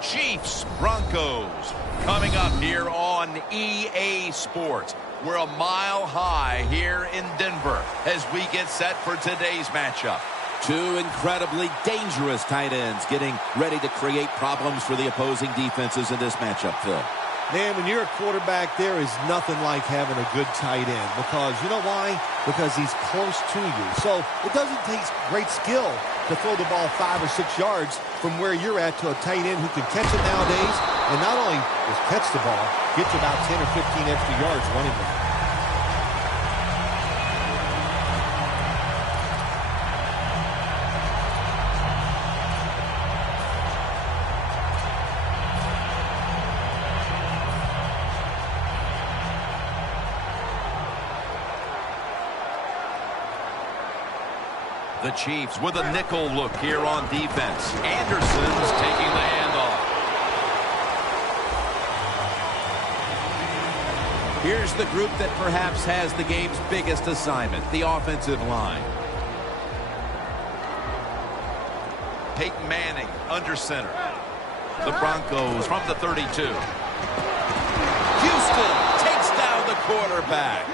Chiefs, Broncos, coming up here on EA Sports. We're a mile high here in Denver as we get set for today's matchup. Two incredibly dangerous tight ends getting ready to create problems for the opposing defenses in this matchup, Phil. Man, when you're a quarterback, there is nothing like having a good tight end because, you know why? Because he's close to you. So it doesn't take great skill to throw the ball 5 or 6 yards from where you're at to a tight end who can catch it nowadays. And not only just catch the ball, get you about 10 or 15 extra yards running with it. The Chiefs with a nickel look here on defense. Anderson's taking the handoff. Here's the group that perhaps has the game's biggest assignment, the offensive line. Peyton Manning under center. The Broncos from the 32. Houston takes down the quarterback.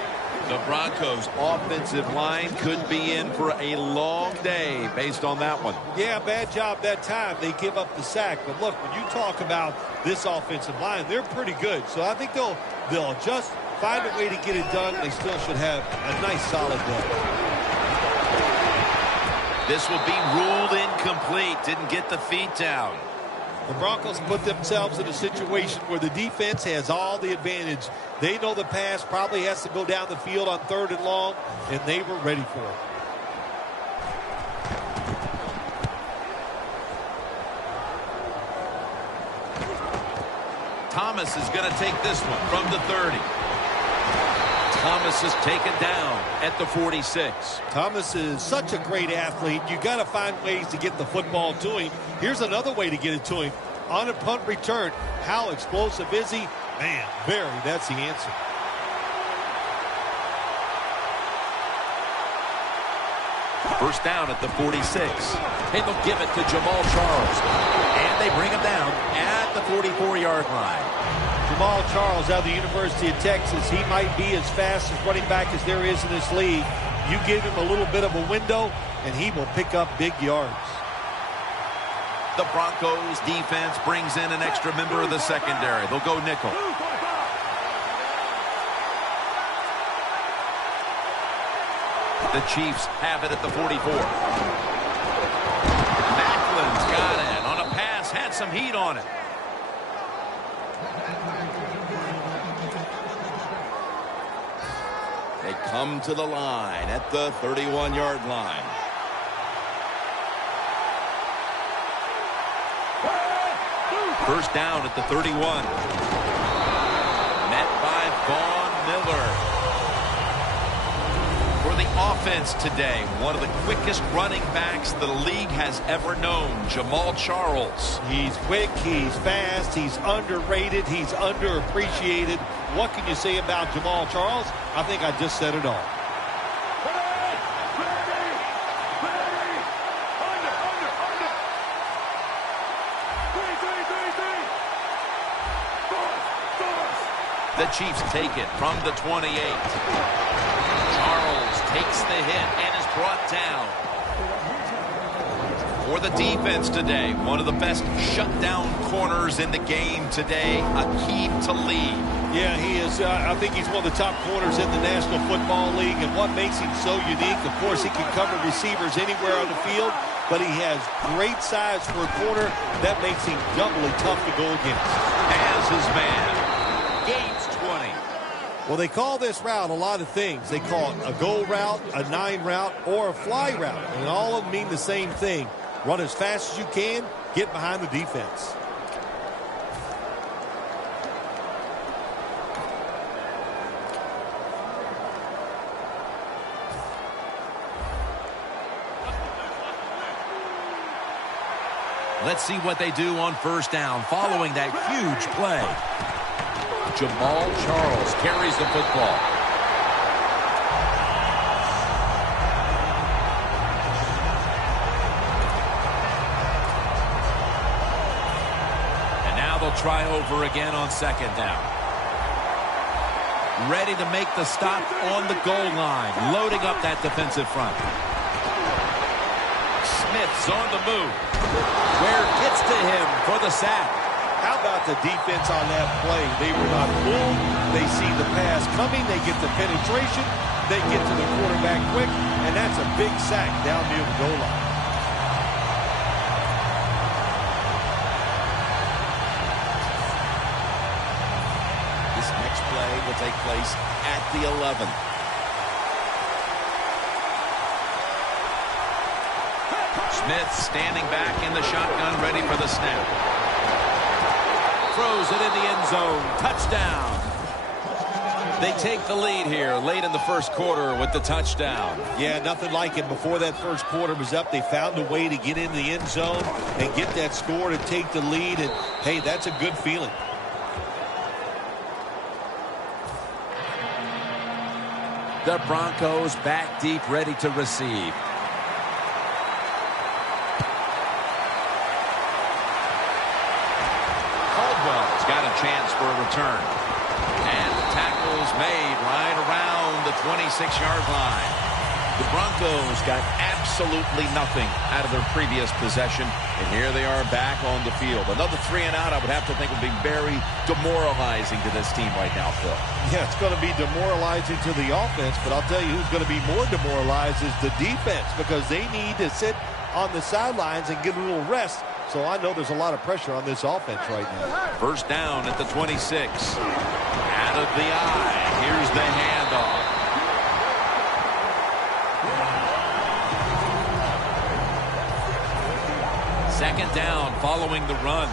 The Broncos' offensive line could be in for a long day based on that one. Yeah, bad job that time. They give up the sack. But look, when you talk about this offensive line, they're pretty good. So I think they'll just find a way to get it done. They still should have a nice, solid day. This will be ruled incomplete. Didn't get the feet down. The Broncos put themselves in a situation where the defense has all the advantage. They know the pass probably has to go down the field on 3rd and long, and they were ready for it. Thomas is going to take this one from the 30. Thomas is taken down at the 46. Thomas is such a great athlete. You got to find ways to get the football to him. Here's another way to get it to him. On a punt return, how explosive is he? Man, very, that's the answer. First down at the 46. And they'll give it to Jamal Charles. And they bring him down at the 44-yard line. Jamal Charles out of the University of Texas. He might be as fast as running back as there is in this league. You give him a little bit of a window, and he will pick up big yards. The Broncos defense brings in an extra member of the secondary. They'll go nickel. The Chiefs have it at the 44. Macklin's got it on a pass, had some heat on it. They come to the line at the 31-yard line. First down at the 31. Met by Von Miller. For the offense today, one of the quickest running backs the league has ever known, Jamal Charles. He's quick, he's fast, he's underrated, he's underappreciated. What can you say about Jamal Charles? I think I just said it all. The Chiefs take it from the 28. Charles takes the hit and is brought down. For the defense today, one of the best shutdown corners in the game today, Aqib Talib. Yeah, he is. I think he's one of the top corners in the National Football League. And what makes him so unique, of course, he can cover receivers anywhere on the field, but he has great size for a corner. That makes him doubly tough to go against. As his man. Gains 20. Well, they call this route a lot of things. They call it a go route, a 9 route, or a fly route. And all of them mean the same thing. Run as fast as you can, get behind the defense. Let's see what they do on first down following that huge play. Jamal Charles carries the football. they'll try over again on second down. Ready to make the stop on the goal line. Loading up that defensive front. Smith's on the move. Where gets to him for the sack. How about the defense on that play? They were not fooled. They see the pass coming. They get the penetration. They get to the quarterback quick. And that's a big sack down near the goal line. This next play will take place at the 11. Smith standing back in the shotgun, ready for the snap. Throws it in the end zone. Touchdown. They take the lead here late in the first quarter with the touchdown. Yeah, nothing like it. Before that first quarter was up, they found a way to get in the end zone and get that score to take the lead. And, hey, that's a good feeling. The Broncos back deep, ready to receive. Got a chance for a return. And the tackle's made right around the 26-yard line. The Broncos got absolutely nothing out of their previous possession. And here they are back on the field. Another 3 and out, I would have to think, would be very demoralizing to this team right now, Phil. Yeah, it's going to be demoralizing to the offense, but I'll tell you who's going to be more demoralized is the defense, because they need to sit on the sidelines and get a little rest. So I know there's a lot of pressure on this offense right now. First down at the 26. Out of the eye. Here's the handoff. Second down following the run.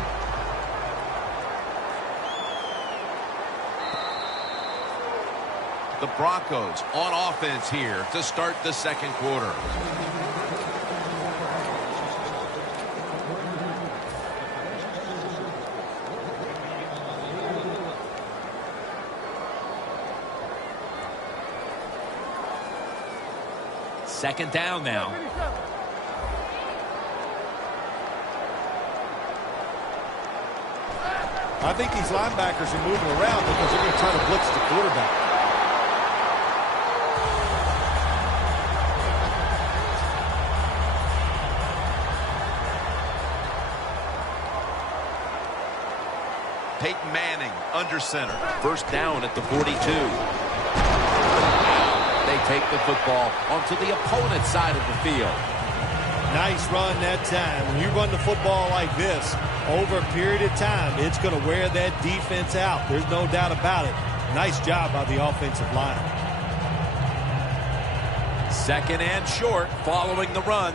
The Broncos on offense here to start the second quarter. Second down now. I think these linebackers are moving around because they're going to try to blitz the quarterback. Peyton Manning under center. First down at the 42. They take the football onto the opponent's side of the field. Nice run that time. When you run the football like this over a period of time, it's going to wear that defense out. There's no doubt about it. Nice job by the offensive line. Second and short following the run.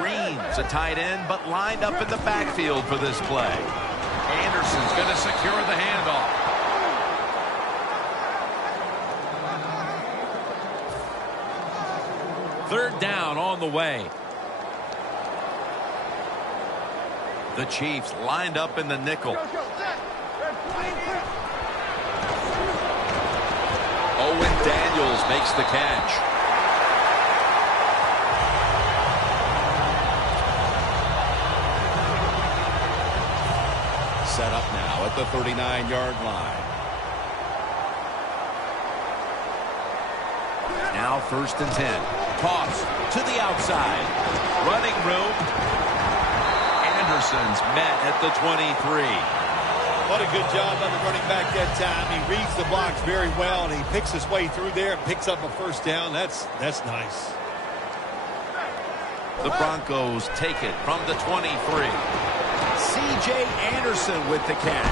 Green's a tight end, but lined up in the backfield for this play. Anderson's going to secure the handoff. Third down on the way. The Chiefs lined up in the nickel. Owen Daniels makes the catch. Set up now at the 39-yard line. Now first and 10. Toss to the outside. Running room. Anderson's met at the 23. What a good job by the running back that time. He reads the blocks very well, and he picks his way through there and picks up a first down. That's nice. The Broncos take it from the 23. C.J. Anderson with the catch.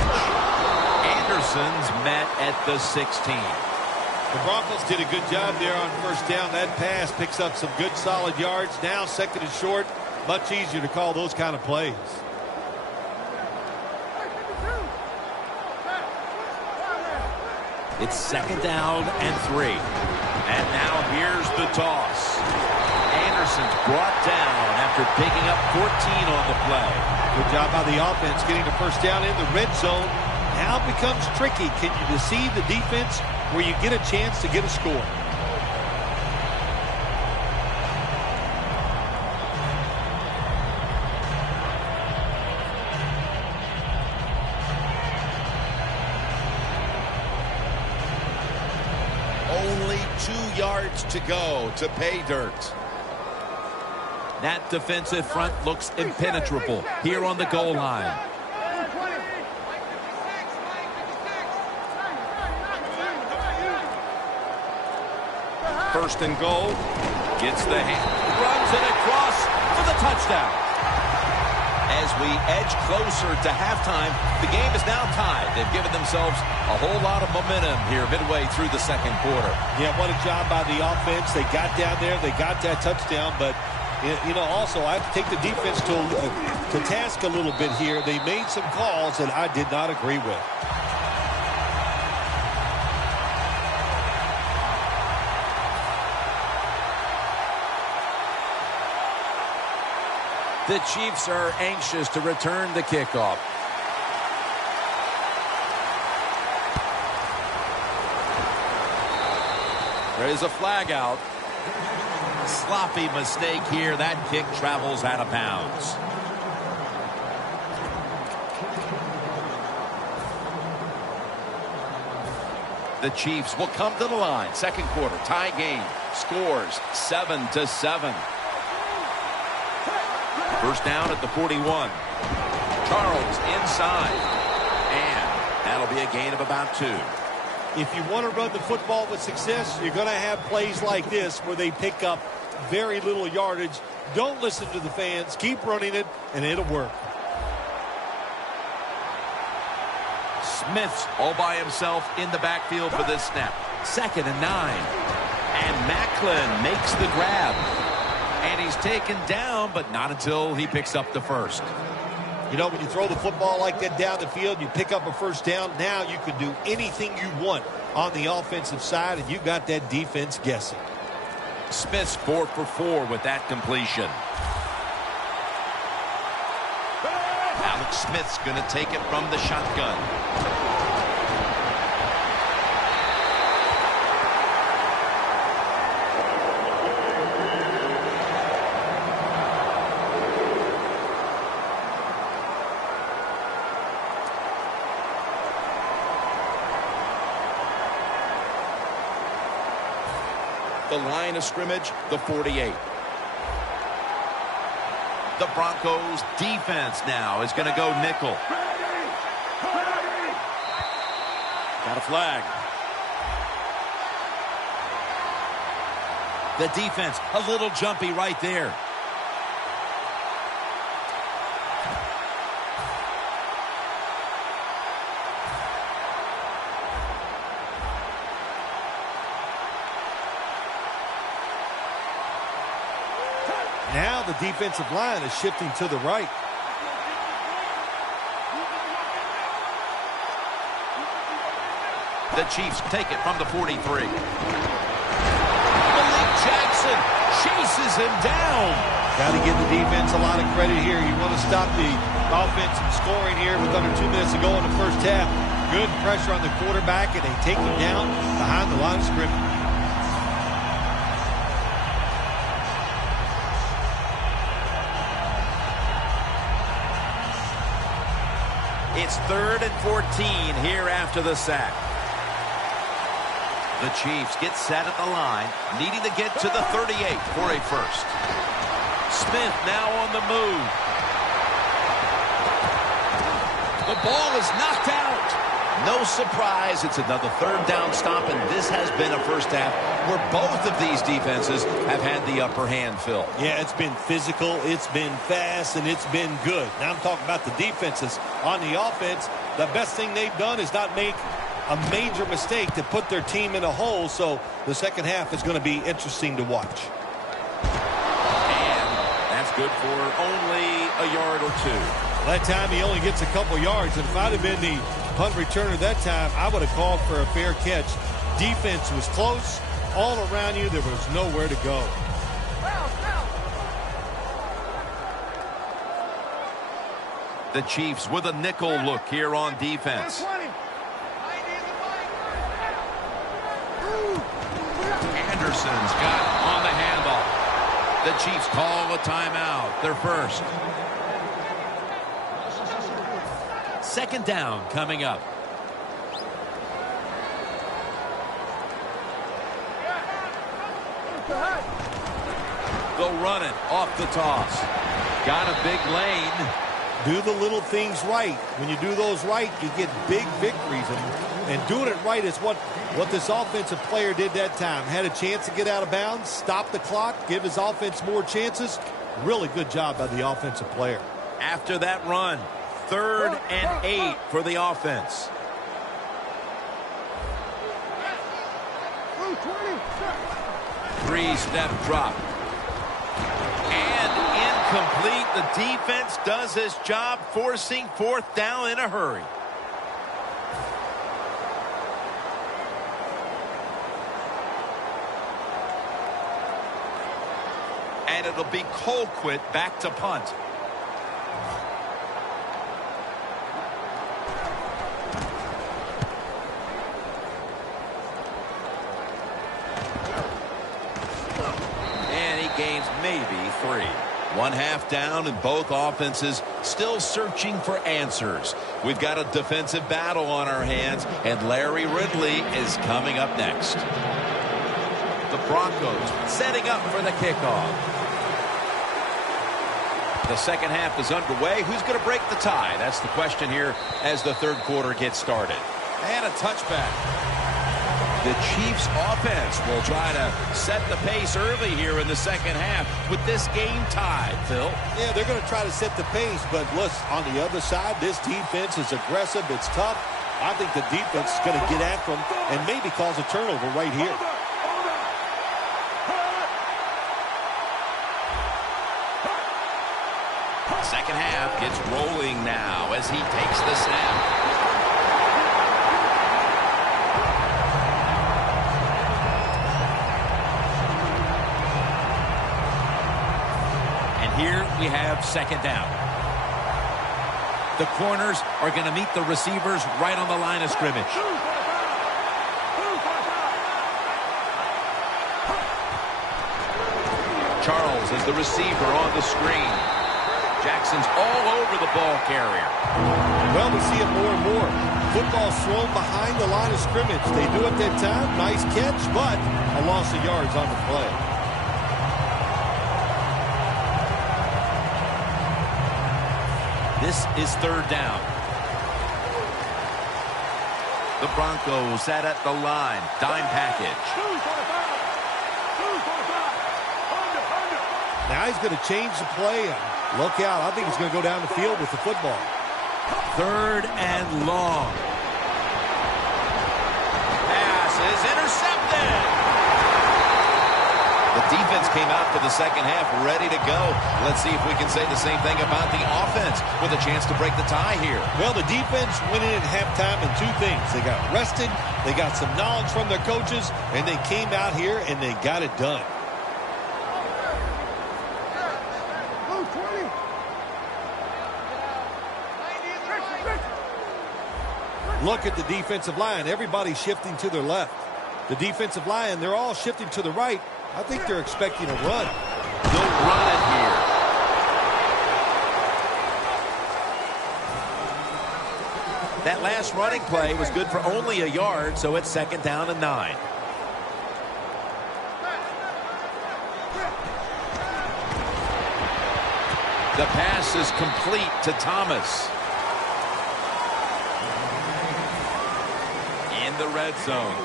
Anderson's met at the 16. The Broncos did a good job there on first down. That pass picks up some good solid yards. Now second and short, much easier to call those kind of plays. It's second down and 3. And now here's the toss. Anderson's brought down after picking up 14 on the play. Good job by the offense getting the first down in the red zone. Now it becomes tricky. Can you deceive the defense where you get a chance to get a score? 2 yards to go to pay dirt. That defensive front looks impenetrable here on the goal line. First and goal. Gets the hand. Runs it across for the touchdown. As we edge closer to halftime, the game is now tied. They've given themselves a whole lot of momentum here midway through the second quarter. Yeah, what a job by the offense. They got down there. They got that touchdown. But, you know, also I have to take the defense to task a little bit here. They made some calls that I did not agree with. The Chiefs are anxious to return the kickoff. There is a flag out. Sloppy mistake here. That kick travels out of bounds. The Chiefs will come to the line. Second quarter, tie game. Scores 7-7. First down at the 41. Charles inside. And that'll be a gain of about 2. If you want to run the football with success, you're going to have plays like this where they pick up very little yardage. Don't listen to the fans. Keep running it, and it'll work. Smith's all by himself in the backfield for this snap. 2nd and 9. And Macklin makes the grab. And he's taken down, but not until he picks up the first. You know, when you throw the football like that down the field, you pick up a first down. Now you can do anything you want on the offensive side, and you got that defense guessing. Smith's 4 for 4 with that completion. Alex Smith's going to take it from the shotgun. The line of scrimmage, the 48. The Broncos defense now is going to go nickel. Got a flag. The defense a little jumpy right there. Now the defensive line is shifting to the right. The Chiefs take it from the 43. Malik Jackson chases him down. Got to give the defense a lot of credit here. You want to stop the offense from scoring here with under 2 minutes to go in the first half. Good pressure on the quarterback, and they take him down behind the line of scrimmage. It's 3rd and 14 here after the sack. The Chiefs get set at the line, needing to get to the 38 for a first. Smith now on the move. The ball is knocked out. No surprise, it's another 3rd down stop, and this has been a first half where both of these defenses have had the upper hand, Phil. Yeah, it's been physical, it's been fast, and it's been good. Now I'm talking about the defenses. On the offense, the best thing they've done is not make a major mistake to put their team in a hole, so the second half is going to be interesting to watch. And that's good for only a yard or 2. That time he only gets a couple yards, and if I'd have been the punt returner that time, I would have called for a fair catch. Defense was close. All around you, there was nowhere to go. The Chiefs with a nickel look here on defense. Anderson's got on the handoff. The Chiefs call a timeout, their first. 2nd down coming up. Go running off the toss. Got a big lane. Do the little things right. When you do those right, you get big victories. And doing it right is what this offensive player did that time. Had a chance to get out of bounds, stop the clock, give his offense more chances. Really good job by the offensive player. After that run, 3rd and 8 for the offense. Three-step drop. And incomplete. The defense does his job, forcing 4th down in a hurry. And it'll be Colquitt back to punt. And he gains maybe 3. 1/2 down, and both offenses still searching for answers. We've got a defensive battle on our hands, and Larry Ridley is coming up next. The Broncos setting up for the kickoff. The second half is underway. Who's going to break the tie? That's the question here as the 3rd quarter gets started. And a touchback. The Chiefs offense will try to set the pace early here in the second half with this game tied, Phil. Yeah, they're going to try to set the pace, but listen, on the other side, this defense is aggressive. It's tough. I think the defense is going to get after them and maybe cause a turnover right here. Second half gets rolling now as he takes the snap. And here we have 2nd down. The corners are going to meet the receivers right on the line of scrimmage. Charles is the receiver on the screen. Jackson's all over the ball carrier. Well, we see it more and more. Football's thrown behind the line of scrimmage. They do it that time. Nice catch, but a loss of yards on the play. This is 3rd down. The Broncos set at the line. Dime package. Now he's going to change the play. Look out. I think he's going to go down the field with the football. 3rd and long. Pass is intercepted. The defense came out for the second half ready to go. Let's see if we can say the same thing about the offense with a chance to break the tie here. Well, the defense went in at halftime in 2 things. They got rested, they got some knowledge from their coaches, and they came out here and they got it done. Look at the defensive line. Everybody's shifting to their left. The defensive line, they're all shifting to the right. I think they're expecting a run. They'll run it here. That last running play was good for only a yard, so it's 2nd down and 9. The pass is complete to Thomas. In the red zone.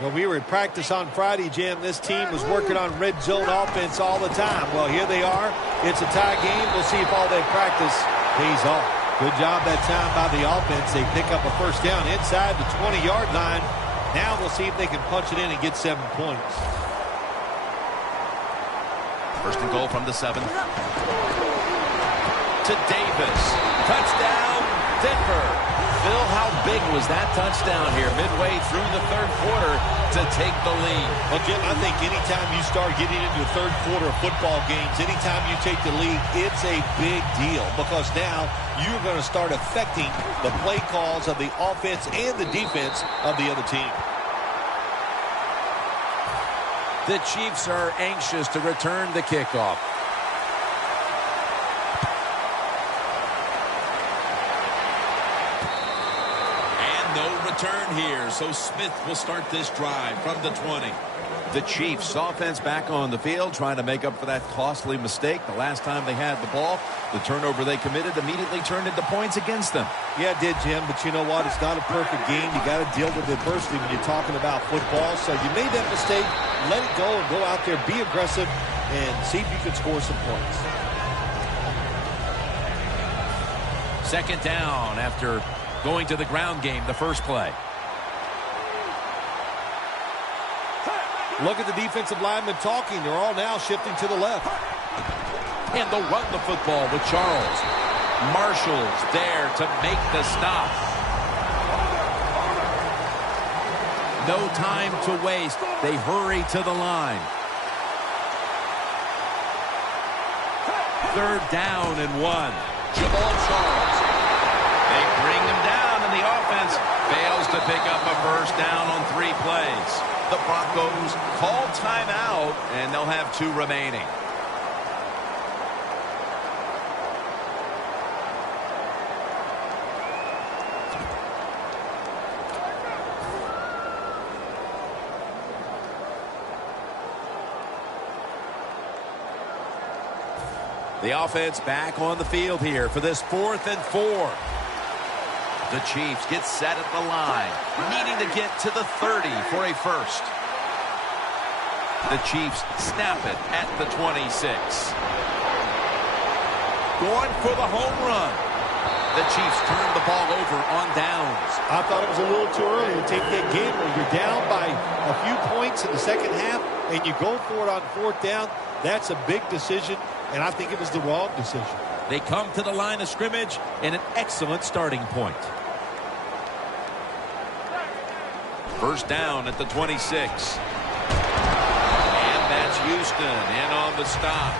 Well, we were at practice on Friday, Jim. This team was working on red zone offense all the time. Well, here they are. It's a tie game. We'll see if all that practice pays off. Good job that time by the offense. They pick up a 1st down inside the 20-yard line. Now we'll see if they can punch it in and get 7 points. 1st and goal from the 7. To Davis. Touchdown, Denver. Phil, how big was that touchdown here midway through the 3rd quarter to take the lead? Well, Jim, I think anytime you start getting into the 3rd quarter of football games, anytime you take the lead, it's a big deal because now you're going to start affecting the play calls of the offense and the defense of the other team. The Chiefs are anxious to return the kickoff. And no return here, so Smith will start this drive from the 20. The Chiefs offense back on the field trying to make up for that costly mistake the last time they had the ball. The turnover they committed immediately turned into points against them. Yeah, it did, Jim, but you know what? It's not a perfect game. You got to deal with adversity when you're talking about football. So you made that mistake, let it go and go out there, be aggressive, and see if you can score some points. Second down after going to the ground game the first play. Look at the defensive linemen talking. They're all now shifting to the left. And they'll run the football with Charles. Marshall's there to make the stop. No time to waste. They hurry to the line. Third down and 1. Jamal Charles. They bring him down, and the offense fails to pick up a first down on 3 plays. The Broncos call timeout, and they'll have 2 remaining. The offense back on the field here for this 4th and 4. The Chiefs get set at the line, needing to get to the 30 for a first. The Chiefs snap it at the 26. Going for the home run. The Chiefs turn the ball over on downs. I thought it was a little too early to take that game when you're down by a few points in the second half and you go for it on 4th down. That's a big decision, and I think it was the wrong decision. They come to the line of scrimmage in an excellent starting point. First down at the 26. And that's Houston in on the stop.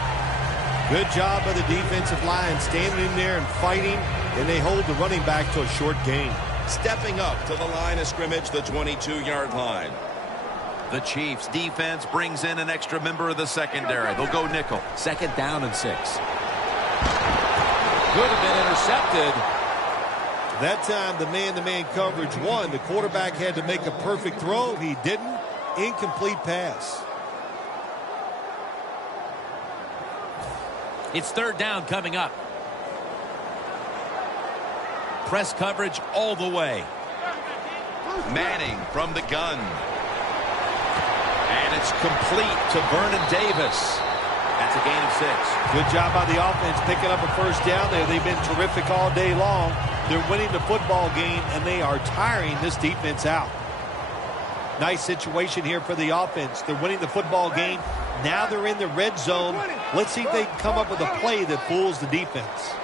Good job by the defensive line standing in there and fighting, and they hold the running back to a short gain. Stepping up to the line of scrimmage, the 22-yard line. The Chiefs defense brings in an extra member of the secondary. They'll go nickel. Second down and 6. Could have been intercepted. That time the man-to-man coverage won. The quarterback had to make a perfect throw. He didn't. Incomplete pass. It's third down coming up. Press coverage all the way. Manning from the gun. And it's complete to Vernon Davis. That's a gain of 6. Good job by the offense picking up a first down there. They've been terrific all day long. They're winning the football game, and they are tiring this defense out. Nice situation here for the offense. They're winning the football game. Now they're in the red zone. Let's see if they can come up with a play that fools the defense.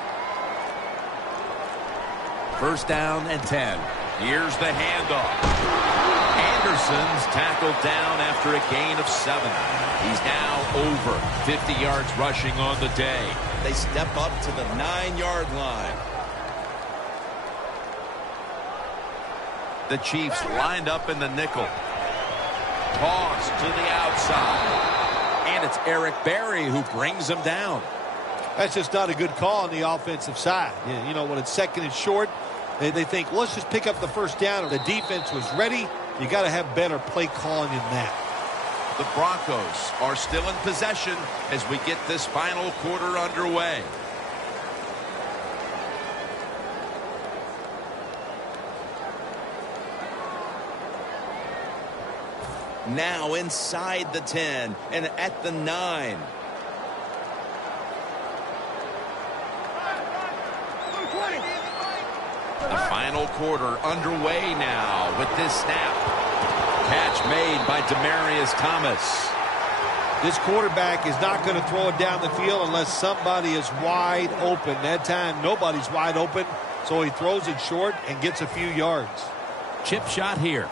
First down and 10. Here's the handoff. Anderson's tackled down after a gain of 7. He's now over 50 yards rushing on the day. They step up to the 9-yard line. The Chiefs lined up in the nickel. Toss to the outside. And it's Eric Berry who brings him down. That's just not a good call on the offensive side. You know, when it's second and short, they think, well, let's just pick up the first down. The defense was ready. You got to have better play calling than that. The Broncos are still in possession as we get this final quarter underway. Now inside the 10 and at the 9. The final quarter underway now with this snap. Catch made by Demaryius Thomas. This quarterback is not going to throw it down the field unless somebody is wide open. That time, nobody's wide open, so he throws it short and gets a few yards. Chip shot here.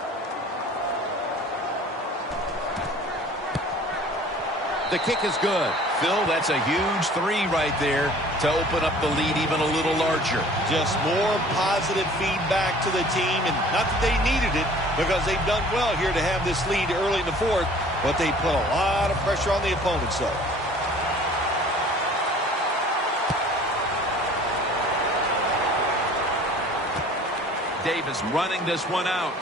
The kick is good. Phil, that's a huge 3 right there to open up the lead even a little larger. Just more positive feedback to the team, and not that they needed it because they've done well here to have this lead early in the 4th, but they put a lot of pressure on the opponent. So Davis running this one out.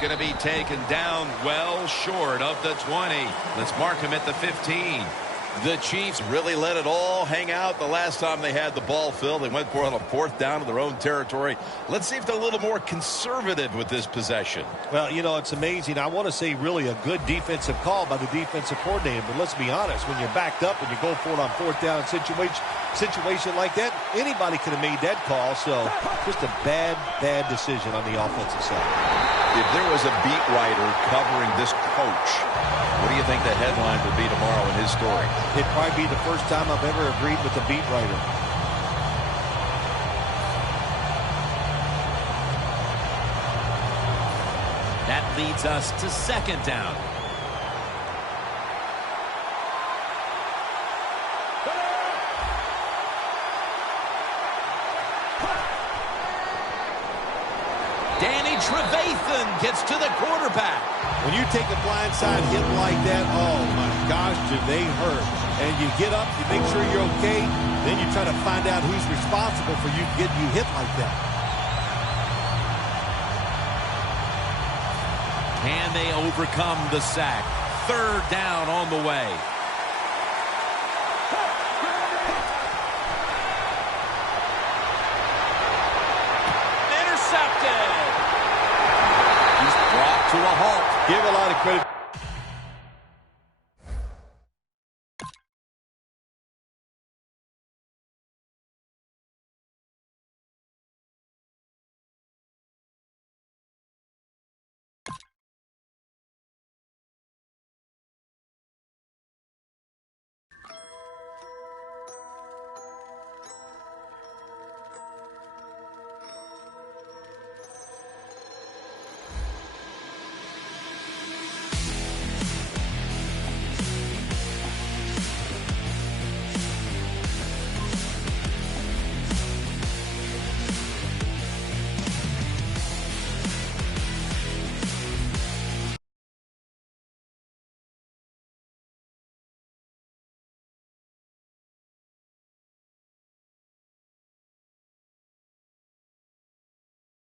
going to be taken down well short of the 20. Let's mark him at the 15. The Chiefs really let it all hang out the last time they had the ball, Phil. They went for it on a 4th down to their own territory. Let's see if they're a little more conservative with this possession. Well, you know, it's amazing. I want to say really a good defensive call by the defensive coordinator. But let's be honest, when you're backed up and you go for it on 4th down situation like that, anybody could have made that call. So just a bad decision on the offensive side. If there was a beat writer covering this coach, what do you think the headline would be tomorrow in his story? It'd probably be the first time I've ever agreed with the beat writer. That leads us to 2nd down. Trevathan gets to the quarterback. When you take a blindside hit like that, oh my gosh, do they hurt. And you get up, you make sure you're okay, then you try to find out who's responsible for you getting you hit like that. Can they overcome the sack? 3rd down on the way. Intercepted. To a halt. Give a lot of credit